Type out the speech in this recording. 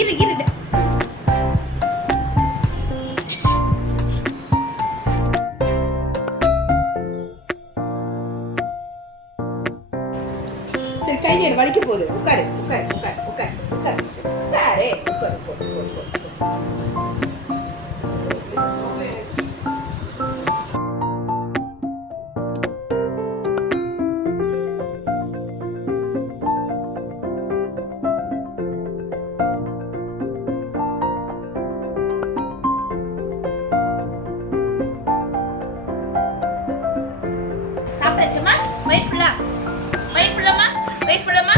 இரு இரு. சரி கை எடு, வலிக்க போகுது. உட்காரு உட்காரு உட்காரு உட்காரு உட்காரு உட்காரு உட்காரு உட்காரு. சாப்பிடாச்சுமா? வயிறு ஃபுல்லா? வயிறு ஃபுல்லாமா? வயிறு ஃபுல்லாமா?